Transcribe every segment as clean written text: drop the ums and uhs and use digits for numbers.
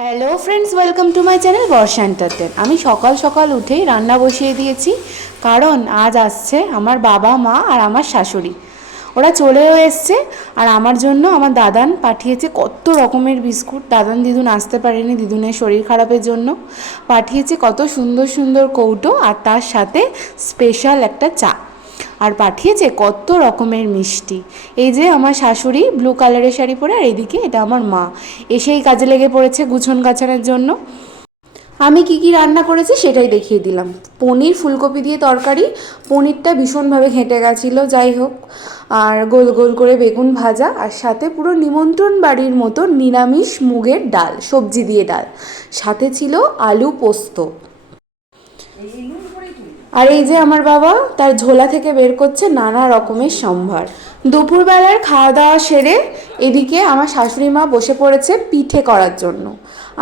Hello friends, welcome to my channel Barsha entertain. আমি সকাল সকাল উঠেই রান্না বসিয়ে দিয়েছি, কারণ আজ আসছে আমার বাবা মা আর আমার শাশুড়ি। ওরা চলেও এসছে, আর আমার জন্য আমার দাদান পাঠিয়েছে কত রকমের বিস্কুট। দাদান দিদুন আসতে পারেনি, দিদুনের শরীর খারাপের জন্য। পাঠিয়েছে কত সুন্দর সুন্দর কৌটো, আর তার সাথে স্পেশাল একটা চা, আর পাঠিয়েছে কত রকমের মিষ্টি। এই যে আমার শাশুড়ি ব্লু কালারের শাড়ি পরে, আর এদিকে এটা আমার মা এসেই কাজে লেগে পড়েছে গুছন গাছানোর জন্য। আমি কি কি রান্না করেছি সেটাই দেখিয়ে দিলাম। পনির ফুলকপি দিয়ে তরকারি, পনিরটা ভীষণভাবে ঘেঁটে গেছিলো, যাই হোক। আর গোল গোল করে বেগুন ভাজা, আর সাথে পুরো নিমন্ত্রণ বাড়ির মতো নিরামিষ মুগের ডাল, সবজি দিয়ে ডাল, সাথে ছিল আলু পোস্ত। আর এই যে আমার বাবা তার ঝোলা থেকে বের করছে নানা রকমের সম্ভার। দুপুরবেলার খাওয়া দাওয়া সেরে এদিকে আমার শাশুড়ি মা বসে পড়েছে পিঠে করার জন্য।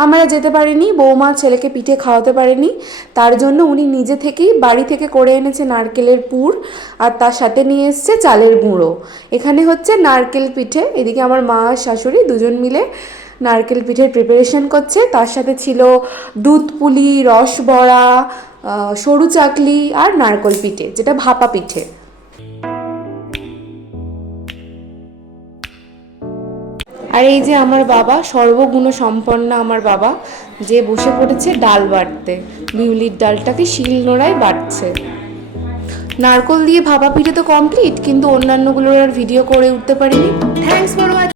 আমরা যেতে পারিনি, বৌমা ছেলেকে পিঠে খাওয়াতে পারেনি, তার জন্য উনি নিজে থেকেই বাড়ি থেকে করে এনেছে নারকেলের পুর, আর তার সাথে নিয়ে এসছে চালের গুঁড়ো। এখানে হচ্ছে নারকেল পিঠে। এদিকে আমার মা আর শাশুড়ি দুজন মিলে নারকেল পিঠের প্রিপারেশন করছে। তার সাথে ছিল দুধ পুলি, রসবড়া, সরু চাকলি আর নারকেল পিঠে, যেটা ভাপা পিঠে। আর এই যে আমার বাবা, সর্বগুণ সম্পন্ন আমার বাবা, যে বসে পড়েছে ডাল বাটতে। বিউলির ডালটাকে শিলনোড়ায় বাটছে। নারকেল দিয়ে ভাপা পিঠে তো কমপ্লিট, কিন্তু অন্যান্যগুলোর আর ভিডিও করে উঠতে পারিনি। Thanks for watching.